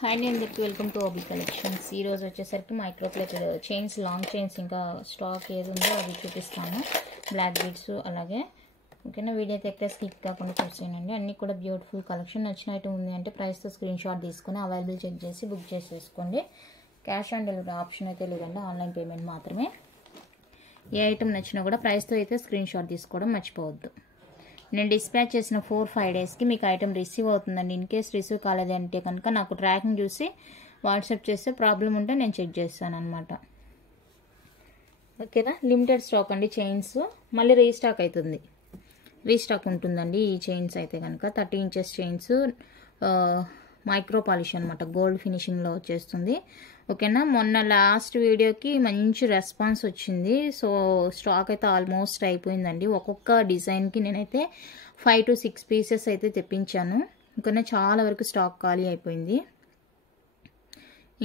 Hi అండి, అందరికీ welcome to OB collections. ఈరోజు వచ్చేసరికి micro plate chains, long chains ఇంకా స్టాక్ ఏది ఉందో అవి చూపిస్తాను. బ్లాక్ బీడ్స్ అలాగే ఓకేనా. వీడియో అయితే ఎక్కడ స్కిప్ కాకుండా చూసేయండి. అన్నీ కూడా బ్యూటిఫుల్ కలెక్షన్. నచ్చిన ఐటమ్ ఉంది అంటే ప్రైస్తో స్క్రీన్ షాట్ తీసుకొని అవైలబుల్ చెక్ చేసి బుక్ చేసేసుకోండి. క్యాష్ ఆన్ డెలివరీ ఆప్షన్ అయితే లేదండి, ఆన్లైన్ పేమెంట్ మాత్రమే. ఏ ఐటమ్ నచ్చినా కూడా ప్రైస్తో అయితే స్క్రీన్ షాట్ తీసుకోవడం మర్చిపోవద్దు. నేను డిస్పాచ్ చేసిన 4-5 డేస్కి మీకు ఐటమ్ రిసీవ్ అవుతుందండి. ఇన్ కేస్ రిసీవ్ కాలేదంటే కనుక నాకు ట్రాకింగ్ చూసి వాట్సాప్ చేస్తే ప్రాబ్లం ఉంటే నేను చెక్ చేస్తాను అనమాట. ఓకేనా. లిమిటెడ్ స్టాక్ అండి చైన్స్, మళ్ళీ రీస్టాక్ అవుతుంది, రీస్టాక్ ఉంటుందండి ఈ చైన్స్ అయితే కనుక. 30 ఇంచెస్ చైన్స్, మైక్రో పాలిష్ అనమాట, గోల్డ్ ఫినిషింగ్లో వచ్చేస్తుంది. ఓకేనా. మొన్న లాస్ట్ వీడియోకి మంచి రెస్పాన్స్ వచ్చింది. సో స్టాక్ అయితే ఆల్మోస్ట్ అయిపోయిందండి. ఒక్కొక్క డిజైన్కి నేనైతే 5 to 6 పీసెస్ అయితే తెప్పించాను. ఇంకా చాలా వరకు స్టాక్ ఖాళీ అయిపోయింది,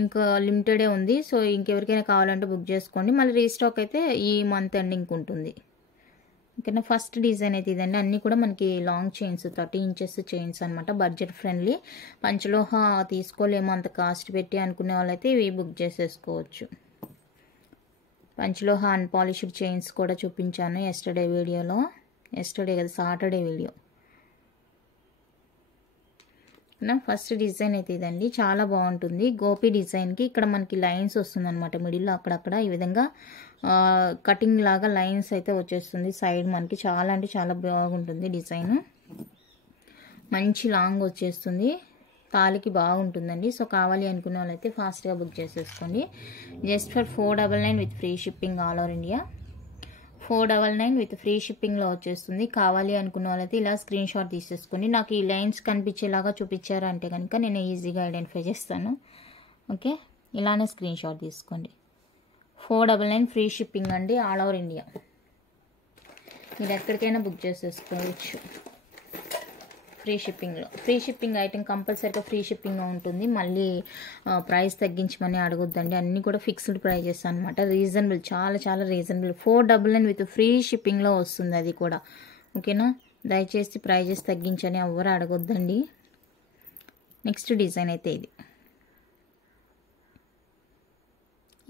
ఇంకా లిమిటెడే ఉంది. సో ఇంకెవరికైనా కావాలంటే బుక్ చేసుకోండి. మళ్ళీ రీస్టాక్ అయితే ఈ మంత్ ఎండింగ్ ఉంటుంది. ఓకేనా. ఫస్ట్ డిజైన్ అయితే ఇదండి. అన్నీ కూడా మనకి లాంగ్ చైన్స్, 30 ఇంచెస్ చైన్స్ అనమాట. Budget friendly. పంచలోహ తీసుకోలేమో అంత కాస్ట్ పెట్టి అనుకునే వాళ్ళైతే ఇవి బుక్ చేసేసుకోవచ్చు. పంచలోహ అన్పాలిష్డ్ చైన్స్ కూడా చూపించాను ఎస్టర్డే వీడియోలో. ఎస్టర్డే కదా, సాటర్డే వీడియో. ఫస్ట్ డిజైన్ అయితే ఇదండి, చాలా బాగుంటుంది. గోపి డిజైన్కి ఇక్కడ మనకి లైన్స్ వస్తుంది అనమాట. మిడిల్లో అక్కడక్కడ ఈ విధంగా కటింగ్ లాగా లైన్స్ అయితే వచ్చేస్తుంది సైడ్ మనకి. చాలా అంటే చాలా బాగుంటుంది డిజైన్. మంచి లాంగ్ వచ్చేస్తుంది, తాలికి బాగుంటుందండి. సో కావాలి అనుకున్న వాళ్ళైతే ఫాస్ట్గా బుక్ చేసేసుకోండి. Just for 499 with free shipping all over India. 499 with free షిప్పింగ్లో వచ్చేస్తుంది. కావాలి అనుకున్న వాళ్ళైతే ఇలా స్క్రీన్ షాట్ తీసేసుకోండి. నాకు ఈ లైన్స్ కనిపించేలాగా చూపించారు అంటే కనుక నేను ఈజీగా ఐడెంటిఫై చేస్తాను. ఓకే, ఇలానే స్క్రీన్ షాట్ తీసుకోండి. 499 ఫ్రీ షిప్పింగ్ అండి, ఆల్ ఓవర్ ఇండియా. మీరు ఎక్కడికైనా బుక్ చేసేసుకోవచ్చు ఫ్రీ షిప్పింగ్లో. ఫ్రీ షిప్పింగ్ ఐటెం కంపల్సరీగా ఫ్రీ షిప్పింగ్లో ఉంటుంది. మళ్ళీ ప్రైస్ తగ్గించమని అడగొద్దండి. అన్నీ కూడా ఫిక్స్డ్ ప్రైజెస్ అనమాట. రీజనబుల్, చాలా చాలా రీజనబుల్. 499 విత్ ఫ్రీ షిప్పింగ్లో వస్తుంది అది కూడా. ఓకేనా. దయచేసి ప్రైజెస్ తగ్గించని ఎవరు అడగొద్దండి. నెక్స్ట్ డిజైన్ అయితే ఇది.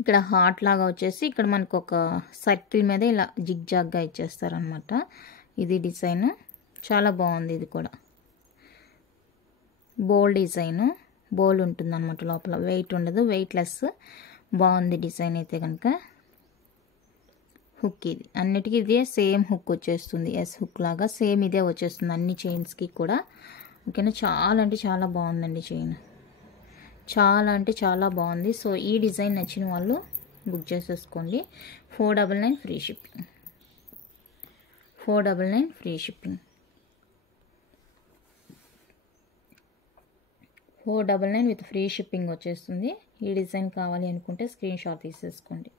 ఇక్కడ హార్ట్ లాగా వచ్చేసి ఇక్కడ మనకు ఒక సర్కిల్ మీద ఇలా జిగ్జాగ్గా ఇచ్చేస్తారనమాట. ఇది డిజైన్ చాలా బాగుంది. ఇది కూడా బోల్ డిజైన్, బోల్ ఉంటుంది అనమాట లోపల. వెయిట్ ఉండదు, వెయిట్లెస్. బాగుంది డిజైన్ అయితే కనుక. హుక్ ఇది అన్నిటికీ ఇదే సేమ్ హుక్ వచ్చేస్తుంది, ఎస్ హుక్ లాగా సేమ్ ఇదే వచ్చేస్తుంది అన్ని చైన్స్కి కూడా. ఓకేనా. చాలా అంటే చాలా బాగుందండి చైన్, చాలా అంటే చాలా బాగుంది. సో ఈ డిజైన్ నచ్చిన వాళ్ళు బుక్ చేసేసుకోండి. 499 free shipping. 499 free shipping. 499 with free shipping వచ్చేస్తుంది. ఈ డిజైన్ కావాలి అనుకుంటే స్క్రీన్ షాట్ తీసేసుకోండి.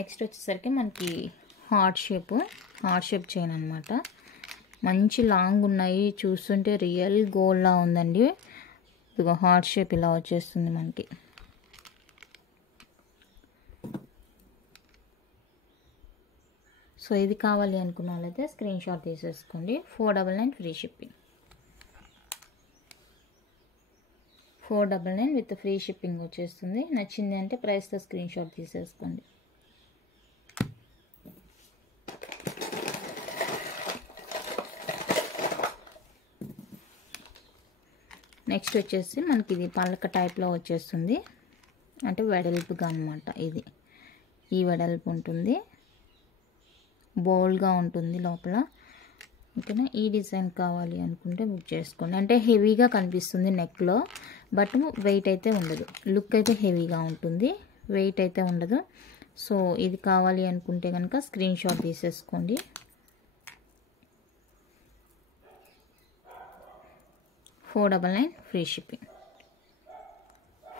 నెక్స్ట్ వచ్చేసరికి మనకి హార్ట్ షేప్ చైన్ అనమాట. మంచి లాంగ్ ఉన్నాయి, చూస్తుంటే రియల్ గోల్డ్లా ఉందండి. ఇదిగో హార్ట్ షేప్ ఇలా వచ్చేస్తుంది మనకి. సో ఇది కావాలి అనుకున్న వాళ్ళైతే స్క్రీన్ షాట్ తీసేసుకోండి. 499 free shipping. 499 with free shipping వచ్చేస్తుంది. నచ్చింది అంటే ప్రైస్తో స్క్రీన్ షాట్ తీసేసుకోండి. నెక్స్ట్ వచ్చేసి మనకి ఇది పలక టైప్లో వచ్చేస్తుంది, అంటే వెడల్పుగా అనమాట. ఇది ఈ వెడల్పు ఉంటుంది, బోల్డ్గా ఉంటుంది లోపల. ఓకేనా. ఈ డిజైన్ కావాలి అనుకుంటే బుక్ చేసుకోండి. అంటే హెవీగా కనిపిస్తుంది నెక్లో, బట్ వెయిట్ అయితే ఉండదు. లుక్ అయితే హెవీగా ఉంటుంది, వెయిట్ అయితే ఉండదు. సో ఇది కావాలి అనుకుంటే కనుక స్క్రీన్ షాట్ తీసేసుకోండి. 499 free shipping.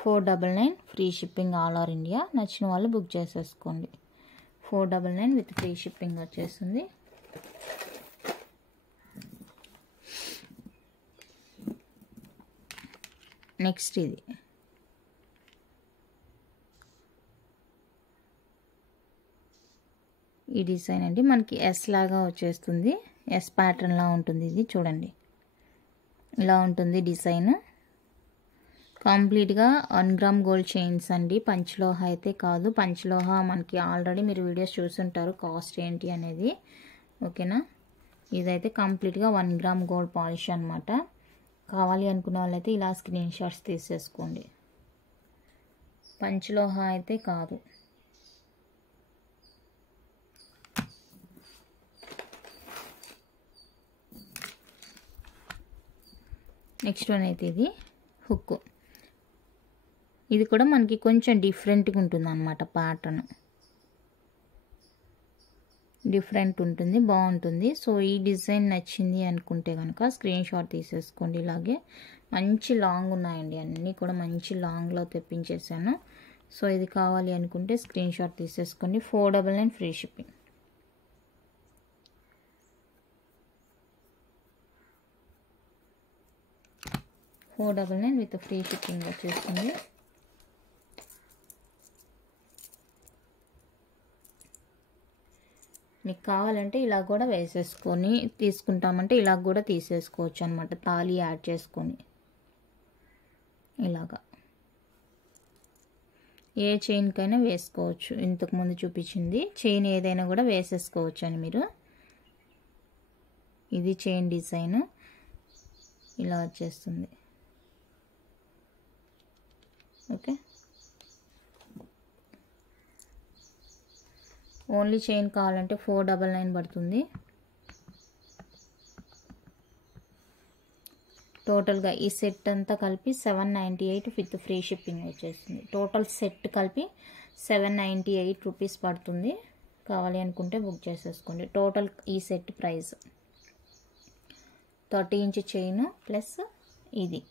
499 free shipping all over India. నచ్చిన వాళ్ళు బుక్ చేసేసుకోండి. 499 విత్ ఫ్రీ షిప్పింగ్ వచ్చేస్తుంది. నెక్స్ట్ ఇది ఈ డిజైన్ అండి. మనకి ఎస్ లాగా వచ్చేస్తుంది, ఎస్ ప్యాటర్న్ లా ఉంటుంది. ఇది చూడండి, ఇలా ఉంటుంది డిజైన్. కంప్లీట్గా 1 గ్రామ్ గోల్డ్ చైన్స్ అండి, పంచలోహ అయితే కాదు. పంచలోహ మనకి ఆల్రెడీ మీరు వీడియోస్ చూసుంటారు కాస్ట్ ఏంటి అనేది, ఓకేనా. ఇదైతే కంప్లీట్గా 1 గ్రామ్ గోల్డ్ పాలిష్ అనమాట. కావాలి అనుకున్న వాళ్ళైతే ఇలా స్క్రీన్ షాట్స్ తీసేసుకోండి. పంచలోహ అయితే కాదు. నెక్స్ట్ వన్ అయితే ఇది హుక్. ఇది కూడా మనకి కొంచెం డిఫరెంట్గా ఉంటుంది అన్నమాట. ప్యాటర్న్ డిఫరెంట్ ఉంటుంది, బాగుంటుంది. సో ఈ డిజైన్ నచ్చింది అనుకుంటే కనుక స్క్రీన్ షాట్ తీసేసుకోండి. ఇలాగే మంచి లాంగ్ ఉన్నాయండి, అన్నీ కూడా మంచి లాంగ్లో తెప్పించేసాను. సో ఇది కావాలి అనుకుంటే స్క్రీన్ షాట్ తీసేసుకోండి. 499 free shipping. $499 with free shipping వచ్చేస్తుంది. మీకు కావాలంటే ఇలా కూడా వేసేసుకొని తీసుకుంటామంటే ఇలా కూడా తీసేసుకోవచ్చు అనమాట. తాళి యాడ్ చేసుకొని ఇలాగా ఏ చైన్కైనా వేసుకోవచ్చు. ఇంతకుముందు చూపించింది చైన్ ఏదైనా కూడా వేసేసుకోవచ్చు అని మీరు. ఇది చైన్ డిజైన్ ఇలా వచ్చేస్తుంది. ఓకే, ఓన్లీ చైన్ కావాలంటే 499 పడుతుంది. టోటల్గా ఈ సెట్ అంతా కలిపి 798 విత్ ఫ్రీ షిప్పింగ్ వచ్చేస్తుంది. టోటల్ సెట్ కలిపి 798 రూపీస్ పడుతుంది. కావాలి అనుకుంటే బుక్ చేసేసుకోండి. టోటల్ ఈ set price 30 inch chain plus ఇది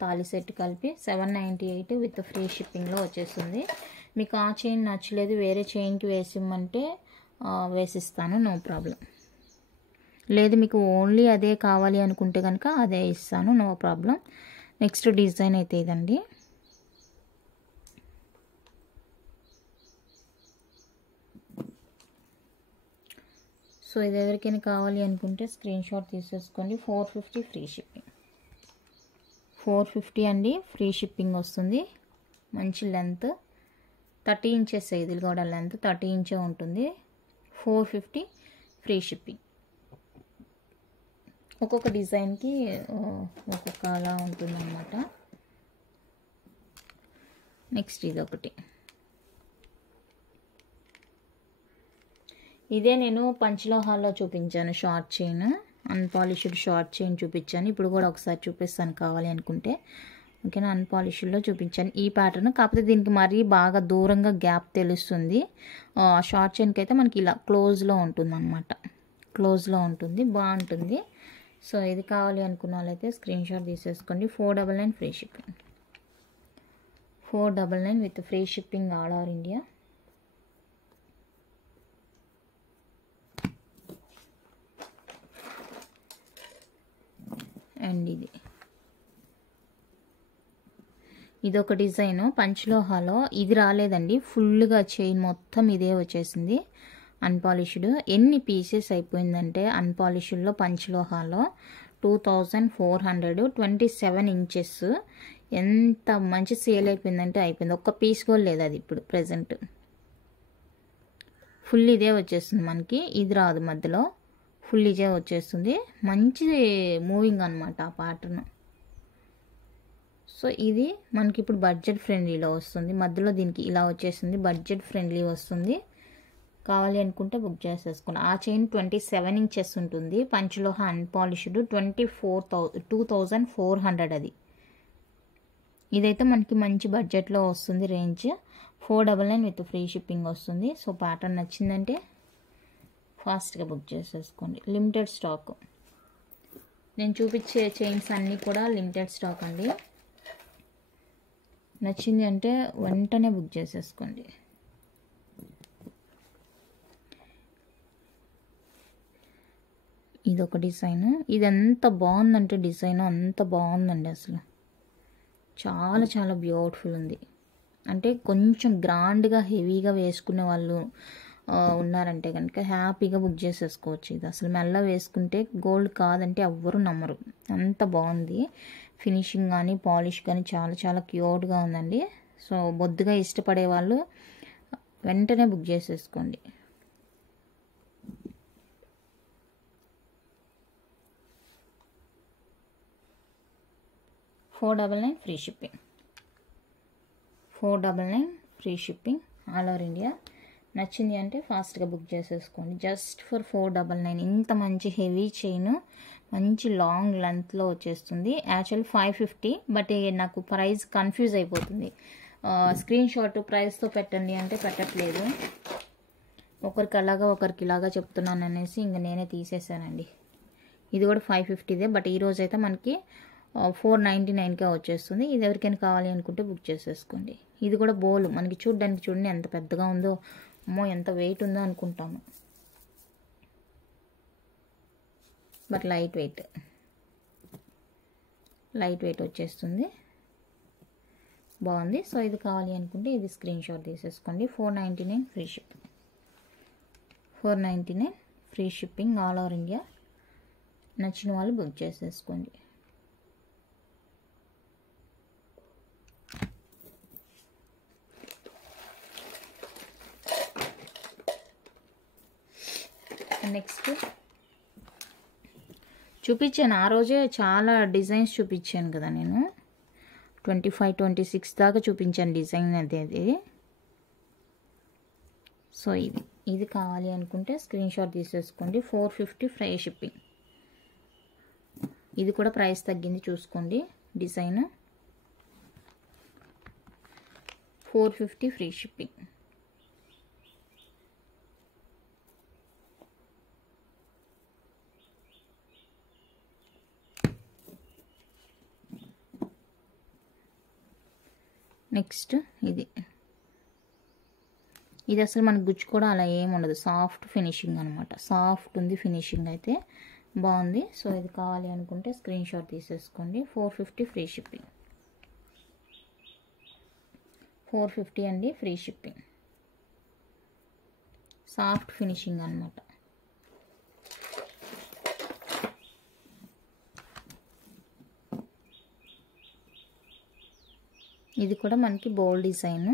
తాళి సెట్ కలిపి 798 విత్ ఫ్రీ షిప్పింగ్లో వచ్చేస్తుంది. మీకు ఆ చైన్ నచ్చలేదు వేరే చైన్కి వేసిమ్మంటే వేసిస్తాను, నో ప్రాబ్లం. లేదు మీకు ఓన్లీ అదే కావాలి అనుకుంటే కనుక అదే ఇస్తాను, నో ప్రాబ్లం. నెక్స్ట్ డిజైన్ అయితే ఇదండి. సో ఇది ఎవరికైనా కావాలి అనుకుంటే స్క్రీన్ షాట్ తీసేసుకోండి. 450 ఫ్రీ షిప్పింగ్. 450 అండి, ఫ్రీ షిప్పింగ్ వస్తుంది. మంచి లెంత్ 30 ఇంచెస్, ఇది కూడా లెంత్ 30 ఇంచే ఉంటుంది. 450 ఫ్రీ షిప్పింగ్. ఒక్కొక్క డిజైన్కి ఒక్కొక్క అలా ఉంటుందన్నమాట. నెక్స్ట్ ఇది ఒకటి. ఇదే నేను పంచలోహాల్లో చూపించాను short chain, unpolished short chain చూపించాను. ఇప్పుడు కూడా ఒకసారి చూపిస్తాను కావాలి అనుకుంటే, ఓకేనా. అన్పాలిష్డ్లో చూపించాను ఈ ప్యాటర్న్. కాకపోతే దీనికి మరీ బాగా దూరంగా గ్యాప్ తెలుస్తుంది. షార్ట్ చైన్కి అయితే మనకి ఇలా క్లోజ్లో ఉంటుంది అనమాట, క్లోజ్లో ఉంటుంది, బాగుంటుంది. సో ఇది కావాలి అనుకున్న వాళ్ళైతే స్క్రీన్ షాట్ తీసేసుకోండి. 499 free shipping. 499 with free shipping all over India. And ఇది ఒక డిజైన్ పంచలోహాలో. ఇది రాలేదండి, ఫుల్గా చైన్ మొత్తం ఇదే వచ్చేసింది అన్పాలిష్డ్. ఎన్ని పీసెస్ అయిపోయిందంటే అన్పాలిష్డ్లో పంచలోహాలో 2400, 27 ఇంచెస్. ఎంత మంచి సేల్ అయిపోయిందంటే అయిపోయింది. ఒక్క పీస్ కూడా లేదు అది ఇప్పుడు ప్రెజెంట్. ఫుల్ ఇదే వచ్చేస్తుంది మనకి, ఇది రాదు మధ్యలో, ఫుల్ ఇదే వచ్చేస్తుంది. మంచి మూవింగ్ అనమాట ఆ ప్యాటర్న్. సో ఇది మనకి ఇప్పుడు బడ్జెట్ ఫ్రెండ్లీలో వస్తుంది. మధ్యలో దీనికి ఇలా వచ్చేసింది, బడ్జెట్ ఫ్రెండ్లీ వస్తుంది. కావాలి అనుకుంటే బుక్ చేసేసుకోండి. ఆ చైన్ 27 ఇంచెస్ ఉంటుంది. పంచలోహ అన్పాలిష్డ్ 2400 అది. ఇదైతే మనకి మంచి బడ్జెట్లో వస్తుంది రేంజ్. 499 విత్ ఫ్రీ షిప్పింగ్ వస్తుంది. సో ప్యాటర్న్ నచ్చిందంటే ఫాస్ట్గా బుక్ చేసేసుకోండి. Limited stock. నేను చూపించే చైన్స్ అన్నీ కూడా లిమిటెడ్ స్టాక్ అండి. నచ్చింది అంటే వెంటనే బుక్ చేసేసుకోండి. ఇదొక డిజైన్. ఇది ఎంత బాగుందంటే డిజైన్ అంత బాగుందండి, అసలు చాలా చాలా బ్యూటిఫుల్ ఉంది. అంటే కొంచెం గ్రాండ్గా హెవీగా వేసుకునే వాళ్ళు ఉన్నారంటే కనుక హ్యాపీగా బుక్ చేసేసుకోవచ్చు. ఇది అసలు మెల్ల వేసుకుంటే గోల్డ్ కాదంటే ఎవ్వరు నమ్మరు. అంత బాగుంది ఫినిషింగ్ కానీ పాలిష్ కానీ చాలా చాలా క్యూట్గా ఉందండి. సో బొద్దుగా ఇష్టపడే వాళ్ళు వెంటనే బుక్ చేసేసుకోండి. $499 free shipping. 499 free shipping all over India. నచ్చింది అంటే ఫాస్ట్గా బుక్ చేసేసుకోండి. Just for 499. ఇంత మంచి హెవీ చైన్ మంచి లాంగ్ లెంత్లో వచ్చేస్తుంది. యాక్చువల్ 550, బట్ నాకు ప్రైస్ కన్ఫ్యూజ్ అయిపోతుంది. స్క్రీన్ షాట్ ప్రైస్తో పెట్టండి అంటే పెట్టట్లేదు. ఒకరికి అలాగా ఒకరికి ఇలాగా చెప్తున్నాను అనేసి ఇంక నేనే తీసేసానండి. ఇది కూడా 550దే, బట్ ఈరోజు అయితే మనకి 499కే వచ్చేస్తుంది. ఇది ఎవరికైనా కావాలి అనుకుంటే బుక్ చేసేసుకోండి. ఇది కూడా బోలు మనకి చూడడానికి చూడండి ఎంత పెద్దగా ఉందో, అమ్మో ఎంత వెయిట్ ఉందో అనుకుంటాము, బట్ లైట్ వెయిట్ వచ్చేస్తుంది. బాగుంది. సో ఇది కావాలి అనుకుంటే ఇది స్క్రీన్ షాట్ తీసేసుకోండి. 499 free shipping. 499 free shipping all over India. నచ్చిన వాళ్ళు బుక్ చేసేసుకోండి. నెక్స్ట్ చూపించాను ఆ రోజే చాలా డిజైన్స్ చూపించాను కదా నేను. 25, 26 దాకా చూపించాను డిజైన్ అది. సో ఇది కావాలి అనుకుంటే స్క్రీన్ షాట్ తీసేసుకోండి. 450 ఫ్రీ షిప్పింగ్. ఇది కూడా ప్రైస్ తగ్గింది చూసుకోండి. Design 450 free shipping. నెక్స్ట్ ఇది అసలు మనకు గుచ్చుకోవడం అలా ఏమి ఉండదు. సాఫ్ట్ ఫినిషింగ్ అనమాట. సాఫ్ట్ ఉంది ఫినిషింగ్ అయితే బాగుంది. సో ఇది కావాలి అనుకుంటే స్క్రీన్ షాట్ తీసేసుకోండి. 450 ఫ్రీ షిప్పింగ్. 450 అండి ఫ్రీ షిప్పింగ్. సాఫ్ట్ ఫినిషింగ్ అనమాట. ఇది కూడా మనకి బోల్డ్ డిజైన్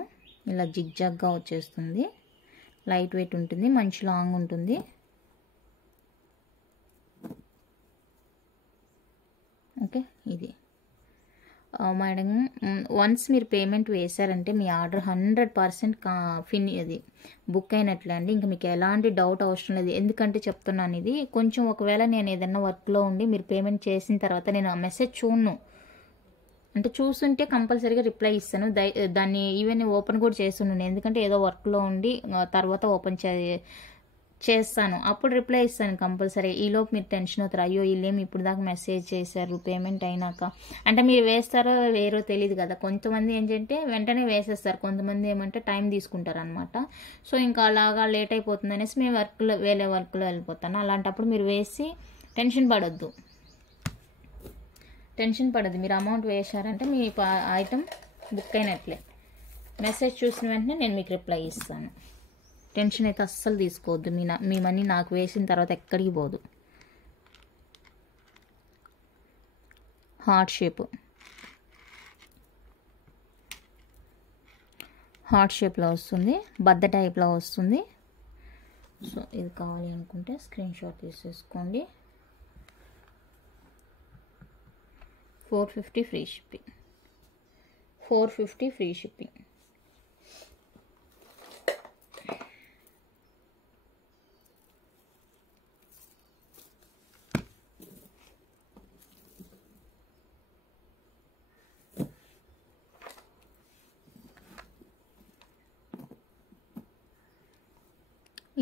ఇలా జిగ్జాగ్గా వచ్చేస్తుంది. లైట్ వెయిట్ ఉంటుంది, మంచి లాంగ్ ఉంటుంది. ఓకే ఇది మేడం వన్స్ మీరు పేమెంట్ వేశారంటే మీ ఆర్డర్ 100% అది బుక్ అయినట్లే అండి. ఇంకా మీకు ఎలాంటి డౌట్ అవసరం లేదు. ఎందుకంటే చెప్తున్నాను ఇది కొంచెం ఒకవేళ నేను ఏదైనా వర్క్లో ఉండి మీరు పేమెంట్ చేసిన తర్వాత నేను ఆ మెసేజ్ చూడను, అంటే చూస్తుంటే కంపల్సరీగా రిప్లై ఇస్తాను. దాన్ని ఈవెన్ ఓపెన్ కూడా చేస్తున్నాను, ఎందుకంటే ఏదో వర్క్లో ఉండి తర్వాత ఓపెన్ చేస్తాను, అప్పుడు రిప్లై ఇస్తాను కంపల్సరీ. ఈలోపు మీరు టెన్షన్ అవుతారు, అయ్యో వీళ్ళేమి ఇప్పుడు దాకా మెసేజ్ చేశారు పేమెంట్ అయినాక. అంటే మీరు వేస్తారో వేరో తెలియదు కదా. కొంతమంది ఏంటంటే వెంటనే వేసేస్తారు, కొంతమంది ఏమంటే టైం తీసుకుంటారు అనమాట. సో ఇంకా అలాగా లేట్ అయిపోతుంది అనేసి మేము వేరే వర్క్లో వెళ్ళిపోతాను. అలాంటప్పుడు మీరు వేసి టెన్షన్ పడొద్దు. మీరు అమౌంట్ వేశారంటే మీ ఐటమ్ బుక్ అయినట్లే. మెసేజ్ చూసిన వెంటనే నేను మీకు రిప్లై ఇస్తాను. టెన్షన్ అయితే అస్సలు తీసుకోవద్దు. మీ మనీ నాకు వేసిన తర్వాత ఎక్కడికి పోదు. హార్ట్ షేప్లో వస్తుంది, బద్ద టైప్లో వస్తుంది. సో ఇది కావాలి అనుకుంటే స్క్రీన్ షాట్ తీసేసుకోండి. 450 ఫ్రీ షిప్పింగ్. 450 free shipping.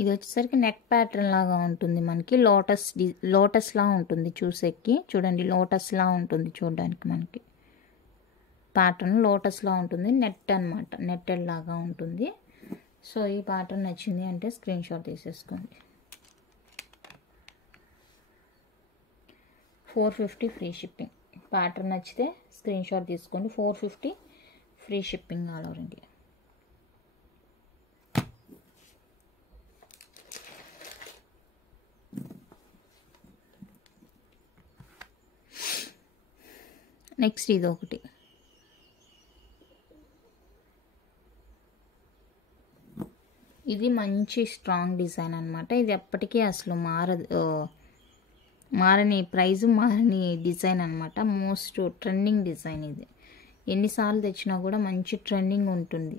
ఇది వచ్చేసరికి నెక్ ప్యాటర్న్ లాగా ఉంటుంది. మనకి లోటస్ లా ఉంటుంది చూసేకి. చూడండి లోటస్ లా ఉంటుంది చూడడానికి. మనకి ప్యాటర్న్ లోటస్ లా ఉంటుంది. నెట్ అనమాట, నెట్టెడ్ లాగా ఉంటుంది. సో ఈ ప్యాటర్న్ నచ్చింది అంటే స్క్రీన్ షాట్ తీసేసుకోండి. 450 ఫ్రీ షిప్పింగ్. ప్యాటర్న్ నచ్చితే స్క్రీన్ షాట్ తీసుకోండి. 450 free shipping all over India. Next ఇది ఒకటి, ఇది మంచి స్ట్రాంగ్ డిజైన్ అనమాట. ఇది ఎప్పటికీ అసలు మారని ప్రైజ్, మారని డిజైన్ అనమాట. మోస్ట్ ట్రెండింగ్ డిజైన్ ఇది. ఎన్నిసార్లు తెచ్చినా కూడా మంచి ట్రెండింగ్ ఉంటుంది.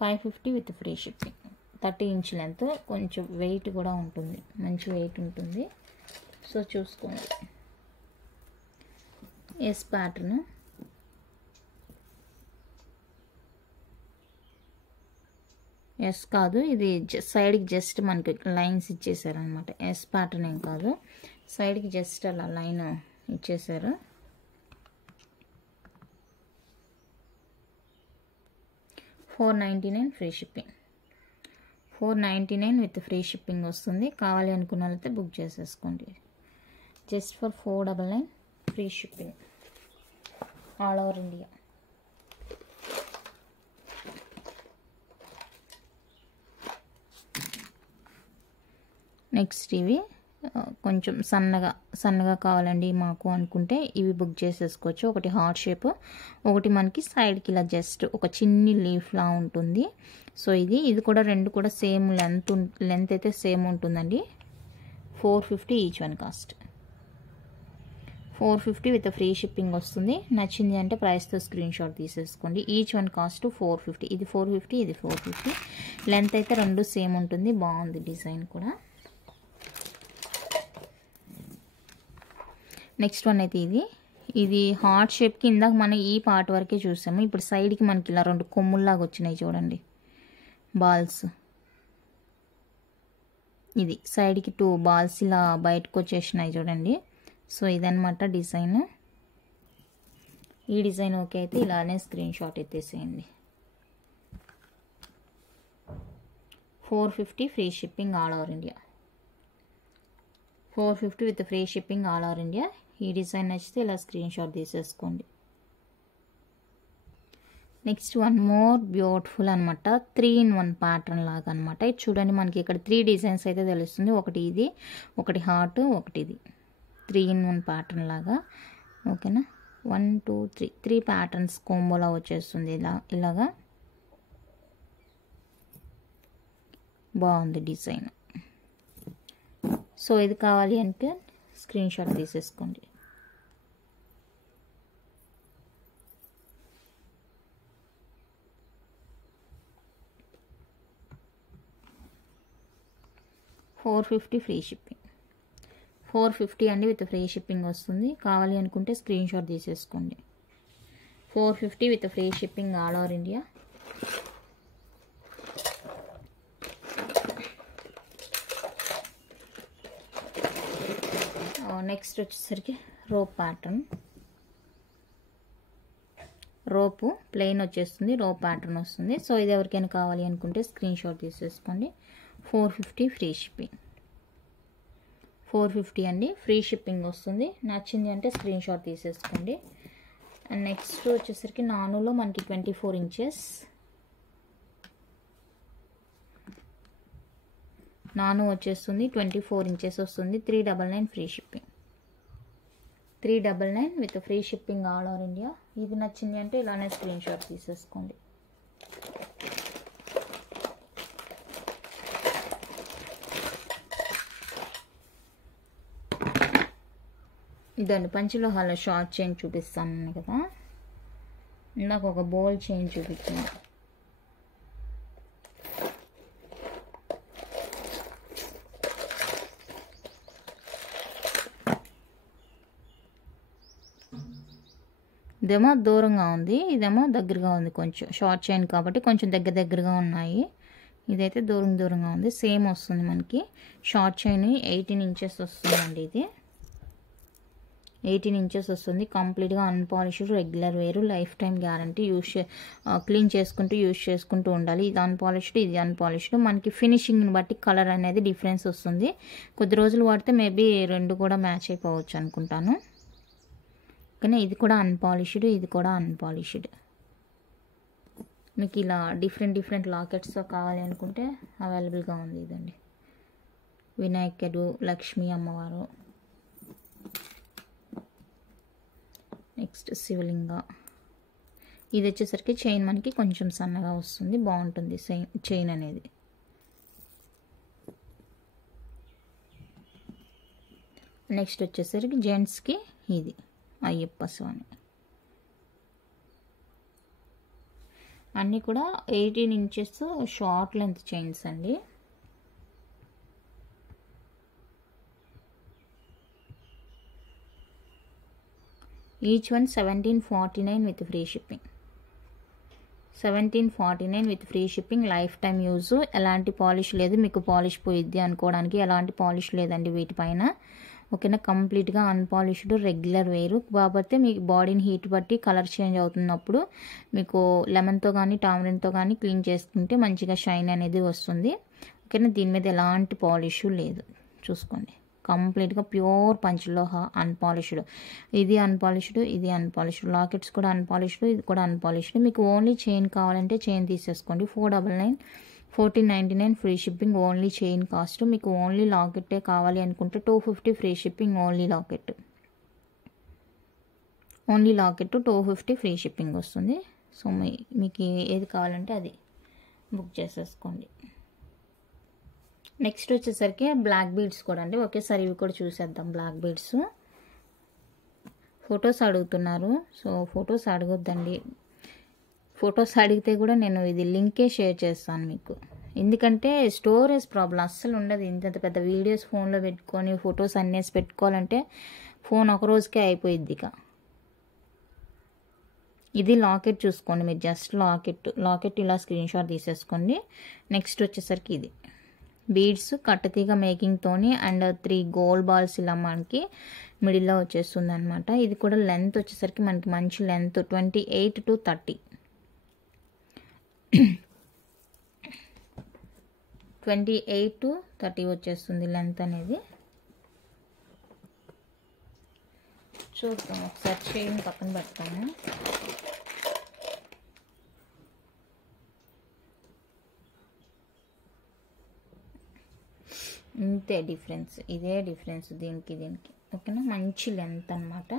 $550 with free shipping. 30 inch length, కొంచెం వెయిట్ కూడా ఉంటుంది, మంచి వెయిట్ ఉంటుంది. సో చూసుకోండి. ఎస్ ప్యాటర్న్, ఎస్ కాదు, ఇది సైడ్కి జస్ట్ మనకి లైన్స్ ఇచ్చేసారనమాట. ఎస్ ప్యాటర్న్ ఏం కాదు, సైడ్కి జస్ట్ అలా లైన్ ఇచ్చేసారు. $499 free shipping. $499 with free shipping వస్తుంది. కావాలి అనుకున్న వాళ్ళైతే బుక్ చేసేసుకోండి. Just for $499 free shipping all over India. Next ఇవి కొంచెం సన్నగా కావాలండి మాకు అనుకుంటే ఇవి బుక్ చేసేసుకోవచ్చు. ఒకటి హార్ట్ షేప్, ఒకటి మనకి సైడ్కి ఇలా జస్ట్ ఒక చిన్ని లీఫ్లా ఉంటుంది. సో ఇది కూడా రెండు కూడా సేమ్ లెంత్ అయితే సేమ్ ఉంటుందండి. $450 each one cost. $450 with free shipping వస్తుంది. నచ్చింది అంటే ప్రైస్తో స్క్రీన్ షాట్ తీసేసుకోండి. Each one cost $450. ఇది $450, ఇది $450. లెంత్ అయితే రెండు సేమ్ ఉంటుంది. బాగుంది డిజైన్ కూడా. నెక్స్ట్ వన్ అయితే ఇది హార్ట్ షేప్కి ఇందాక మనం ఈ పార్ట్ వరకే చూసాము. ఇప్పుడు సైడ్కి మనకి ఇలా రెండు కొమ్ముల్లాగా వచ్చినాయి చూడండి, బాల్స్. ఇది సైడ్కి 2 బాల్స్ ఇలా బయటకు వచ్చేసినాయి చూడండి. సో ఇదనమాట డిజైన్. ఈ డిజైన్ ఓకే అయితే ఇలానే స్క్రీన్ షాట్ ఎత్తేసేయండి. $450 free shipping all over India. $450 with free shipping all over India. ఈ డిజైన్ నచ్చితే ఇలా స్క్రీన్ షాట్ తీసేసుకోండి. నెక్స్ట్ వన్ మోర్ బ్యూటిఫుల్ అనమాట. 3-in-1 ప్యాటర్న్ లాగా అనమాట. ఇది చూడండి, మనకి ఇక్కడ 3 డిజైన్స్ అయితే తెలుస్తుంది. ఒకటి ఇది, ఒకటి హార్ట్, ఒకటి ఇది. 3-in-1 ప్యాటర్న్ లాగా. ఓకేనా, 1 2 3 ప్యాటర్న్స్ కోంబోలా వచ్చేస్తుంది. ఇలాగా బాగుంది డిజైన్. సో ఇది కావాలి అంటే స్క్రీన్ షాట్ తీసేసుకోండి. $450 ఫ్రీ షిప్పింగ్. $450 అండి విత్ ఫ్రీ షిప్పింగ్ వస్తుంది. కావాలి అనుకుంటే స్క్రీన్ షాట్ తీసేసుకోండి. $450 with free shipping all over India. Next వచ్చేసరికి రోప్ ప్యాటర్న్. రోపు ప్లెయిన్ వచ్చేస్తుంది, రోప్ ప్యాటర్న్ వస్తుంది. సో ఇది ఎవరికైనా కావాలి అనుకుంటే స్క్రీన్ షాట్ తీసేసుకోండి. $450 ఫ్రీ షిప్పింగ్. $450 అండి, ఫ్రీ షిప్పింగ్ వస్తుంది. నచ్చింది అంటే స్క్రీన్ షాట్ తీసేసుకోండి. అండ్ నెక్స్ట్ వచ్చేసరికి నానులో మనకి 24 ఇంచెస్ నాను వచ్చేస్తుంది. 24 ఇంచెస్ వస్తుంది. $399 free shipping. $399 with free shipping all over India. ఇది నచ్చింది అంటే ఇలానే స్క్రీన్ షాట్ తీసేసుకోండి. ఇదండి పంచలో హాల షార్ట్ చైన్ చూపిస్తాను కదా, ఇందాక ఒక బోల్ చైన్ చూపించాను. ఇదేమో దూరంగా ఉంది, ఇదేమో దగ్గరగా ఉంది. కొంచెం షార్ట్ చైన్ కాబట్టి కొంచెం దగ్గరగా ఉన్నాయి. ఇదైతే దూరంగా ఉంది. సేమ్ వస్తుంది మనకి. షార్ట్ చైన్ 18 ఇంచెస్ వస్తుందండి. ఇది 18 ఇంచెస్ వస్తుంది. కంప్లీట్గా అన్పాలిష్డ్, రెగ్యులర్ వేరు, life time guarantee. Clean use చేసుకుంటూ ఉండాలి. ఇది అన్పాలిష్డ్, ఇది అన్పాలిష్డ్. మనకి ఫినిషింగ్ని బట్టి కలర్ అనేది డిఫరెన్స్ వస్తుంది. కొద్ది రోజులు వాడితే మేబీ రెండు కూడా మ్యాచ్ అయిపోవచ్చు అనుకుంటాను. కానీ ఇది కూడా అన్పాలిష్డ్, ఇది కూడా అన్పాలిష్డ్. మీకు ఇలా డిఫరెంట్ లాకెట్స్ కావాలి అనుకుంటే అవైలబుల్గా ఉంది. ఇదండి వినాయకుడు, లక్ష్మీ అమ్మవారు, నెక్స్ట్ శివలింగ. ఇది వచ్చేసరికి చైన్ మనకి కొంచెం సన్నగా వస్తుంది, బాగుంటుంది చైన్ అనేది. నెక్స్ట్ వచ్చేసరికి జెంట్స్కి ఇది అయ్యప్ప స్వామి. అన్నీ కూడా 18 ఇంచెస్ షార్ట్ లెంత్ చైన్స్ అండి. Each one 1749 with free shipping. 1749 with free shipping. Life time use. ఎలాంటి పాలిష్ లేదు, మీకు పాలిష్ పోయిద్ది అనుకోవడానికి ఎలాంటి పాలిష్ లేదండి వీటిపైన. ఓకేనా, కంప్లీట్గా అన్పాలిష్డ్ రెగ్యులర్ వేరు. కాకపోతే మీకు బాడీని హీట్ బట్టి కలర్ చేంజ్ అవుతున్నప్పుడు మీకు లెమన్తో కానీ టామరిన్తో కానీ క్లీన్ చేసుకుంటే మంచిగా షైన్ అనేది వస్తుంది. ఓకేనా, దీని మీద ఎలాంటి పాలిష్ లేదు. చూసుకోండి, కంప్లీట్గా ప్యూర్ పంచలోహ అన్పాలిష్డ్. ఇది అన్పాలిష్డ్, ఇది అన్పాలిష్డ్. లాకెట్స్ కూడా అన్పాలిష్డ్, ఇది కూడా అన్పాలిష్డ్. మీకు ఓన్లీ చైన్ కావాలంటే చైన్ తీసేసుకోండి. 499, 1499 free shipping. Only chain cost. మీకు ఓన్లీ లాకెట్టే కావాలి అనుకుంటే 250 free shipping. Only locket 250 free shipping వస్తుంది. సో మీకు ఏది కావాలంటే అది బుక్ చేసేసుకోండి. నెక్స్ట్ వచ్చేసరికి బ్లాక్ బీడ్స్ కూడా అండి. ఒకేసారి ఇవి కూడా చూసేద్దాం. బ్లాక్ బీడ్స్ ఫొటోస్ అడుగుతున్నారు. సో ఫొటోస్ అడగొద్దండి. ఫొటోస్ అడిగితే కూడా నేను ఇది లింకే షేర్ చేస్తాను మీకు. ఎందుకంటే స్టోరేజ్ ప్రాబ్లం అస్సలు ఉండదు. ఇంత పెద్ద వీడియోస్ ఫోన్లో పెట్టుకొని ఫొటోస్ అన్నేసి పెట్టుకోవాలంటే ఫోన్ ఒక రోజుకే అయిపోయిద్ది. ఇక ఇది లాకెట్ చూసుకోండి మీరు. జస్ట్ లాకెట్ ఇలా స్క్రీన్ షాట్ తీసేసుకోండి. నెక్స్ట్ వచ్చేసరికి ఇది బీడ్స్ కట్టతీగ మేకింగ్తోని అండ్ 3 గోల్డ్ బాల్స్ ఇలా మనకి మిడిల్లో వచ్చేస్తుంది అనమాట. ఇది కూడా లెంత్ వచ్చేసరికి మనకి మంచి లెంత్ 28 to 30. 28 to 30 వచ్చేస్తుంది లెంత్ అనేది. చూద్దాం ఒకసారి. చైన్ పక్కన పెడతాము. ఇంతే డిఫరెన్స్, ఇదే డిఫరెన్స్ దీనికి. ఓకేనా, మంచి లెంత్ అనమాట.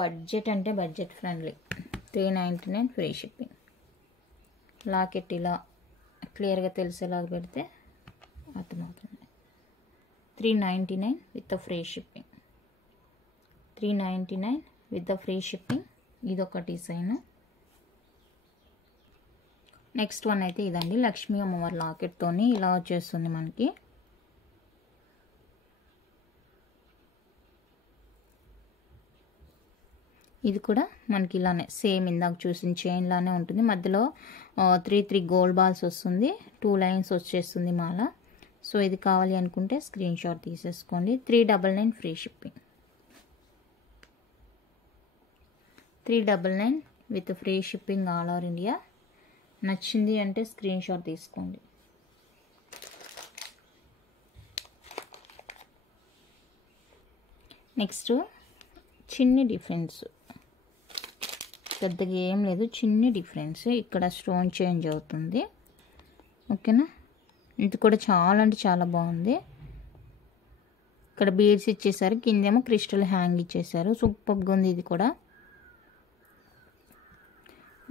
బడ్జెట్ అంటే budget friendly. 399 free shipping. Locket ఇలా క్లియర్గా తెలిసేలాగా పెడితే అర్థమవుతుంది. 399 with free shipping. 399 with free shipping. ఇదొక డిజైన్. నెక్స్ట్ వన్ అయితే ఇదండి. లక్ష్మీ అమ్మవారి లాకెట్తోని ఇలా వచ్చేస్తుంది మనకి. ఇది కూడా మనకి ఇలానే సేమ్ ఇందాక చూసిన చైన్ లానే ఉంటుంది. మధ్యలో 3 గోల్డ్ బాల్స్ వస్తుంది. 2 లైన్స్ వచ్చేస్తుంది మాల. సో ఇది కావాలి అనుకుంటే స్క్రీన్ షాట్ తీసేసుకోండి. 399 free shipping. 399 with free shipping all over India. నచ్చింది అంటే స్క్రీన్ షాట్ తీసుకోండి. నెక్స్ట్ చిన్ని డిఫరెన్స్, పెద్దగా ఏం లేదు, చిన్ని డిఫరెన్స్. ఇక్కడ స్టోన్ చేంజ్ అవుతుంది. ఓకేనా, ఇది కూడా చాలా అంటే చాలా బాగుంది. ఇక్కడ బీడ్స్ ఇచ్చేసారు, కిందేమో క్రిస్టల్ హ్యాంగ్ ఇచ్చేసారు. సూపర్గా ఉంది. ఇది కూడా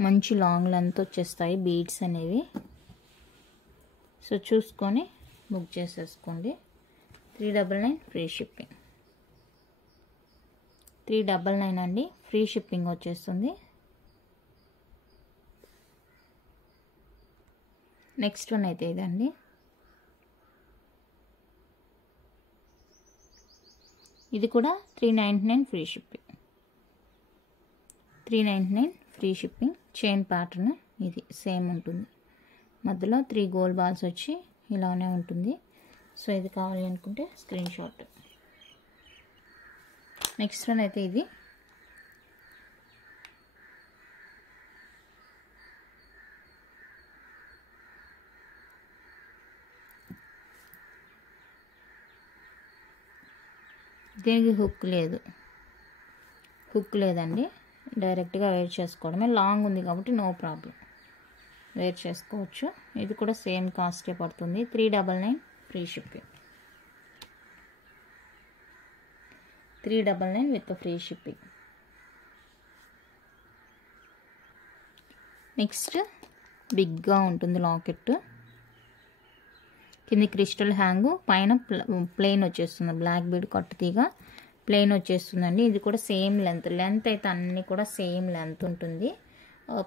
మంచి లాంగ్ లెంత్ వచ్చేస్తాయి బీడ్స్ అనేవి. సో చూసుకొని బుక్ చేసేసుకోండి. 399 ఫ్రీ షిప్పింగ్. 399 అండి, ఫ్రీ షిప్పింగ్ వచ్చేస్తుంది. నెక్స్ట్ వన్ అయితే ఇదండి. ఇది కూడా 399 free shipping. 399 free shipping. Chain pattern ఇది సేమ్ ఉంటుంది. మధ్యలో 3 గోల్డ్ బాల్స్ వచ్చి ఇలానే ఉంటుంది. సో ఇది కావాలి అనుకుంటే స్క్రీన్ షాట్. నెక్స్ట్ వన్ అయితే ఇది. దీనికి హుక్ లేదండి, డైరెక్ట్గా వేర్ చేసుకోవడమే. లాంగ్ ఉంది కాబట్టి నో ప్రాబ్లం. వేర్ చేసుకోవచ్చు. ఇది కూడా సేమ్ కాస్టే పడుతుంది. 399 free shipping. 399 with free shipping. Next బిగ్గా ఉంటుంది లాకెట్. కింది క్రిస్టల్ హ్యాంగు, పైన ప్లెయిన్ వచ్చేస్తుంది. బ్లాక్ బీడ్ కట్టు తీగ ప్లెయిన్ వచ్చేస్తుందండి. ఇది కూడా సేమ్ లెంత్ అయితే అన్నీ కూడా సేమ్ లెంత్ ఉంటుంది.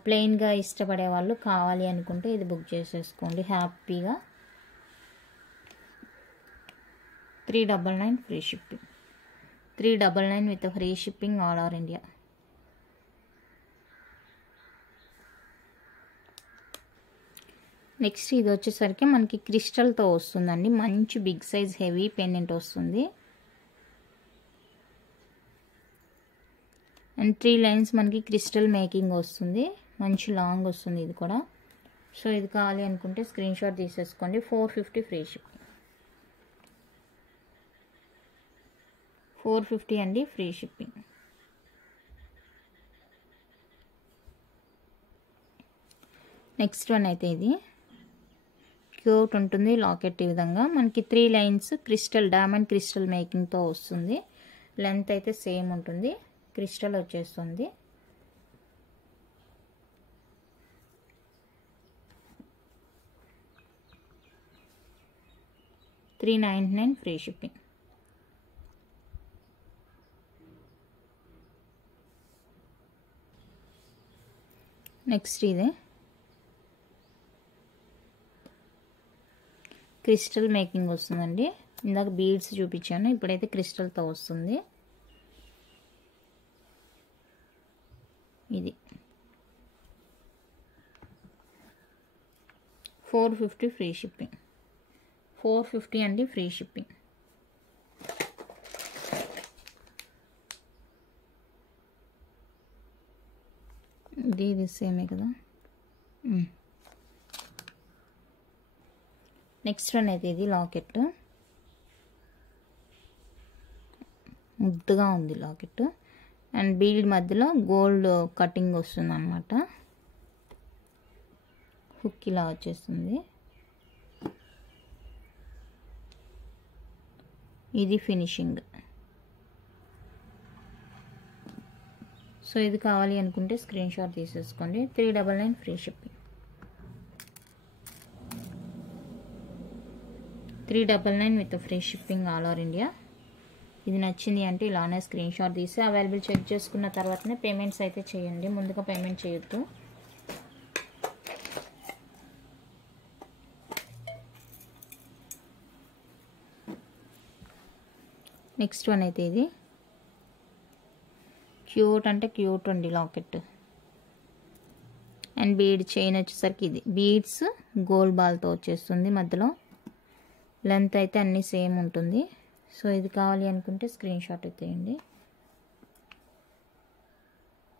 ప్లెయిన్గా ఇష్టపడే వాళ్ళు కావాలి అనుకుంటే ఇది బుక్ చేసేసుకోండి హ్యాపీగా. 399 free shipping. 399 with free shipping all over India. Next ఇది వచ్చేసరికి మనకి క్రిస్టల్తో వస్తుందండి. మంచి బిగ్ సైజ్ హెవీ పెండెంట్ వస్తుంది. అండ్ 3 లైన్స్ మనకి క్రిస్టల్ మేకింగ్ వస్తుంది. మంచి లాంగ్ వస్తుంది ఇది కూడా. సో ఇది కావాలి అనుకుంటే స్క్రీన్ షాట్ తీసేసుకోండి. 450 ఫ్రీ షిప్పింగ్. 450 అండి ఫ్రీ షిప్పింగ్. నెక్స్ట్ వన్ అయితే ఇది క్యూట్ ఉంటుంది లాకెట్. ఈ విధంగా మనకి 3 లైన్స్ క్రిస్టల్ డైమండ్ క్రిస్టల్ మేకింగ్తో వస్తుంది. లెంత్ అయితే సేమ్ ఉంటుంది. క్రిస్టల్ వచ్చేస్తుంది. $399 ఫ్రీ షిప్పింగ్. నెక్స్ట్ ఇదే క్రిస్టల్ మేకింగ్ వస్తుందండి. ఇందాక బీడ్స్ చూపించాను, ఇప్పుడైతే క్రిస్టల్తో వస్తుంది. ఇది 450 ఫ్రీ షిప్పింగ్. 450 అండి ఫ్రీ షిప్పింగ్. ఇది సేమే కదా. నెక్స్ట్ వన్ అయితే ఇది లాకెట్. ముద్దుగా ఉంది లాకెట్. అండ్ బీడ్ మధ్యలో గోల్డ్ కటింగ్ వస్తుంది అన్నమాట. హుక్ ఇలా వచ్చేస్తుంది. ఇది ఫినిషింగ్. సో ఇది కావాలి అనుకుంటే స్క్రీన్ షాట్ తీసేసుకోండి. 399 free shipping. 399 with free shipping all over India. ఇది నచ్చింది అంటే ఇలానే స్క్రీన్ షాట్ తీసి అవైలబుల్ చెక్ చేసుకున్న తర్వాతనే పేమెంట్స్ అయితే చేయండి. ముందుగా పేమెంట్ చేయొద్దు. నెక్స్ట్ వన్ అయితే ఇది క్యూట్ అంటే క్యూట్ అండి లాకెట్. అండ్ బీడ్ చైన్ వచ్చేసరికి ఇది బీడ్స్ గోల్డ్ బాల్తో వచ్చేస్తుంది. మధ్యలో లెంత్ అయితే అన్నీ సేమ్ ఉంటుంది. సో ఇది కావాలి అనుకుంటే స్క్రీన్ షాట్ ఎత్తేయండి.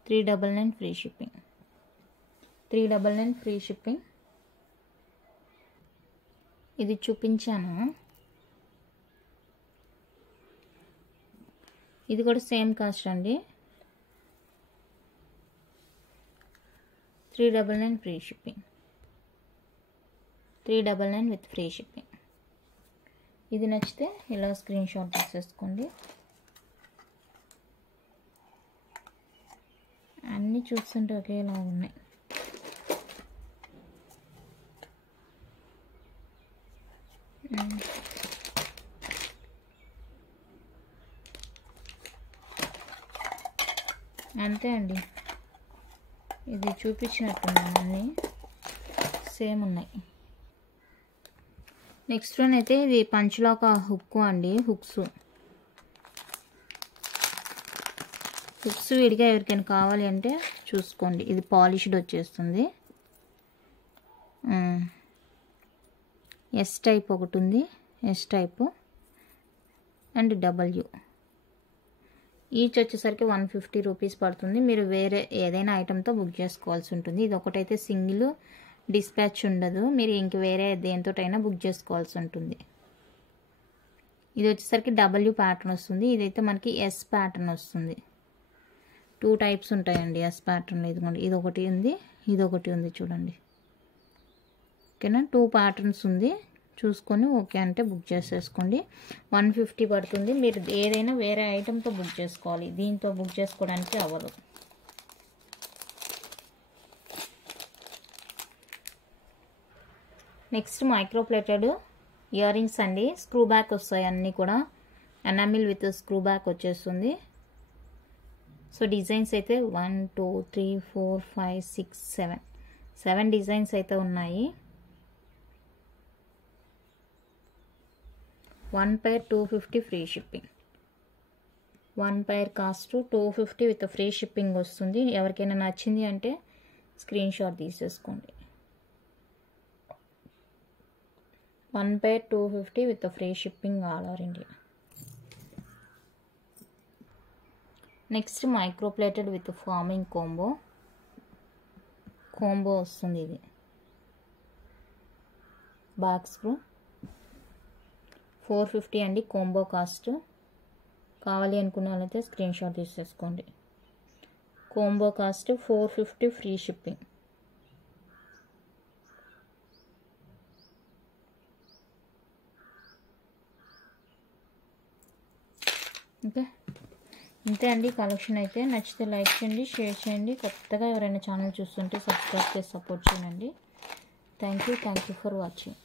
399 ఫ్రీ షిప్పింగ్. 399 free shipping. ఇది చూపించాను. ఇది కూడా సేమ్ కాస్ట్ అండి. 399 free shipping. 399 with free shipping. ఇది నచ్చితే ఇలా స్క్రీన్ షాట్ తీసేసుకోండి. అన్నీ చూస్తుంటే ఒకేలా ఉన్నాయి. అంతే అండి. ఇది చూపించినట్టున్నాను, అన్నీ సేమ్ ఉన్నాయి. నెక్స్ట్ వన్ అయితే ఇది పంచులాక హుక్ అండి. హుక్స్ విడిగా ఎవరికైనా కావాలి అంటే చూసుకోండి. ఇది పాలిష్డ్ వచ్చేస్తుంది. ఎస్ టైప్ ఒకటి ఉంది, S type and W. Each వచ్చేసరికి 150 రూపీస్ పడుతుంది. మీరు వేరే ఏదైనా ఐటెంతో బుక్ చేసుకోవాల్సి ఉంటుంది. ఇది ఒకటైతే సింగిల్ డిస్పాచ్ ఉండదు. మీరు ఇంక వేరే దేనితోటైనా బుక్ చేసుకోవాల్సి ఉంటుంది. ఇది వచ్చేసరికి డబ్ల్యూ ప్యాటర్న్ వస్తుంది. ఇదైతే మనకి ఎస్ ప్యాటర్న్ వస్తుంది. 2 టైప్స్ ఉంటాయండి ఎస్ ప్యాటర్న్లో. ఇదిగోండి, ఇది ఒకటి ఉంది, ఇది ఒకటి ఉంది చూడండి. ఓకేనా 2 ప్యాటర్న్స్ ఉంది, చూసుకొని ఓకే అంటే బుక్ చేసేసుకోండి. 150 పడుతుంది. మీరు ఏదైనా వేరే ఐటెంతో బుక్ చేసుకోవాలి, దీంతో బుక్ చేసుకోవడానికి అవ్వదు. Next micro plated ear rings అండి. స్క్రూ బ్యాక్ వస్తాయి అన్నీ కూడా, ఎనామిల్ విత్ స్క్రూ బ్యాక్ వచ్చేస్తుంది. సో డిజైన్స్ అయితే 1 2 3 4 5 6 7 డిజైన్స్ అయితే ఉన్నాయి. 1 pair 250 free shipping. 1 pair cost 250 with free shipping వస్తుంది. ఎవరికైనా నచ్చింది అంటే స్క్రీన్ షాట్ తీసేసుకోండి. 1 pair 250 with free shipping all over India. Next micro plated with farming combo వస్తుంది. ఇది బ్యాక్ స్క్రూ 450 అండి కాంబో కాస్ట్. కావాలి అనుకున్న వాళ్ళైతే స్క్రీన్ షాట్ తీసేసుకోండి. Combo cost 450 free shipping. Okay, ఇంతే అండి కలెక్షన్ అయితే. నచ్చితే లైక్ చేయండి, షేర్ చేయండి. కొత్తగా ఎవరైనా ఛానల్ చూస్తుంటే సబ్స్క్రైబ్ చేసి సపోర్ట్ చేయండి. Thank you for watching.